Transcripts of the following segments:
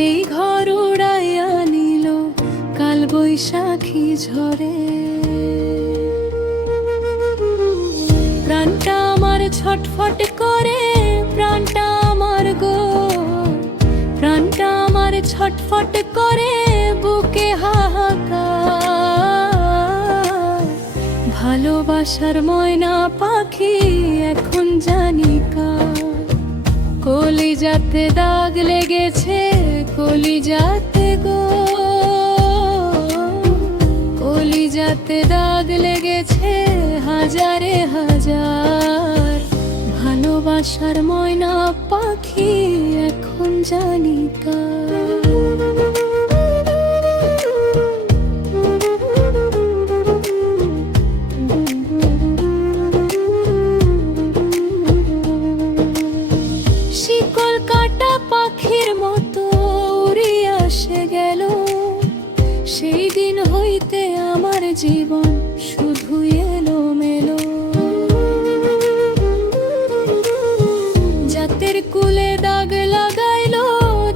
সেই ঘর উড়াইয়া নিল কাল বৈশাখী ঝড়ে। প্রাণটা আমার ছটফট করে, প্রাণটা আমার গো, প্রাণটা আমার ছটফট করে, বুকে হাহাকার। ভালোবাসার ময়না পাখি এখন জানি কার। কলিজাতে দাগ লেগেছে, কলিজাতে গো, কলিজাতে দাগ লেগেছে হাজারে হাজার। ভালোবাসার ময়না পাখি এখন জানি কার। শিকল কাটা পাখির মতো উড়িয়া সে গেল, সেই দিন হইতে আমার জীবন শুধু এলোমেলো। জাতের কুলে দাগ লাগাইলো,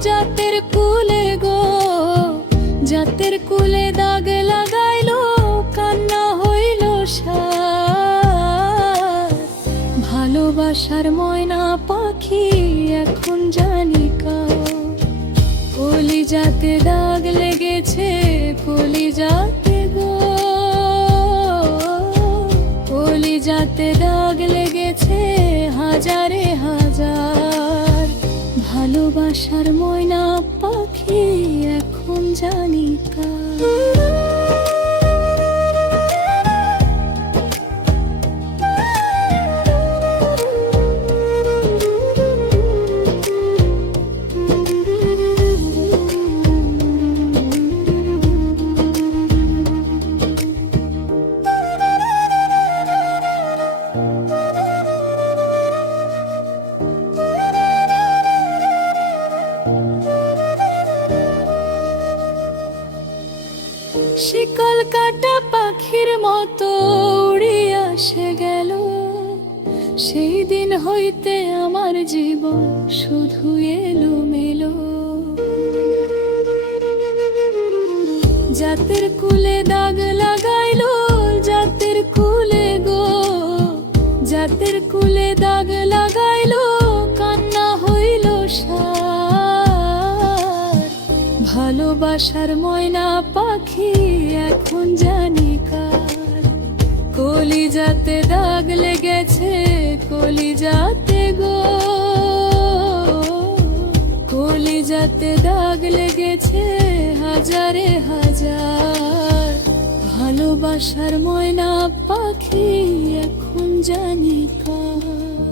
জাতের কুলে গো, জাতের কুলে দাগ লাগাইলো, কান্না হইল সার। ভালোবাসার ময়না পাখি এখন জানি কার। কলিজাতে দাগ লেগেছে, কলিজাতে গো, কলিজাতে দাগ লেগেছে হাজারে হাজার। ভালোবাসার ময়না পাখি এখন জানি কার। শিকল কাটা পাখির মতো উড়িয়া সে গেল, সেই দিন হইতে আমার জীবন শুধু এলোমেলো। জাতের কুলে দাগ লাগাইলো, জাতের কুলে গো, জাতের কুলে দাগ লাগাইলো, কান্না হইল সার। ভালোবাসার ময়না পাখি এখন জানি কার। কলিজাতে দাগ লেগেছে, কলিজাতে গো, কলিজাতে দাগ লেগেছে হাজারে হাজার। ভালোবাসার ময়না পাখি এখন জানি কার।